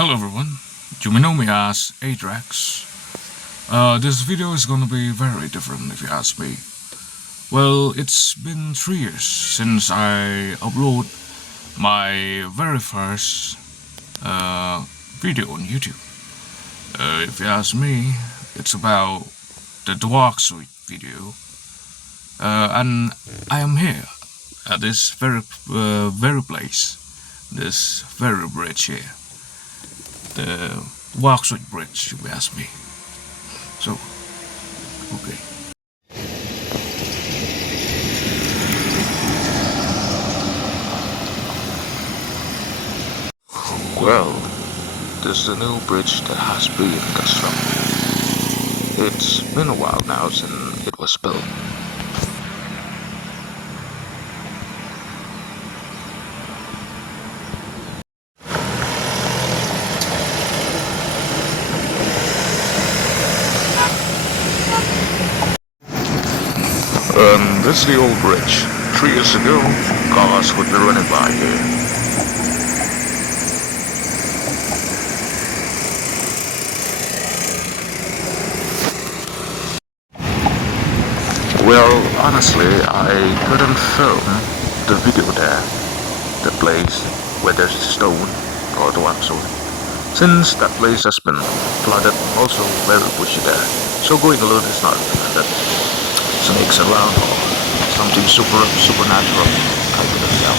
Hello everyone, you may know me as Adrax. This video is gonna be very different if you ask me. Well, it's been 3 years since I upload my very first video on YouTube. If you ask me, it's about the Dark Suite video. And I am here at this very place, this very bridge here. The Waxwood Bridge, if you ask me. So, okay. Well, this is the new bridge that has been constructed. It's been a while now since it was built. This is the old bridge. 3 years ago, cars would be running by here. Well, honestly, I couldn't film the video there. The place where there's a stone or the waxwood. Since that place has been flooded, also very bushy there. So going alone is not recommended. Snakes around or something supernatural, I couldn't tell.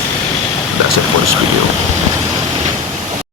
That's it for this video.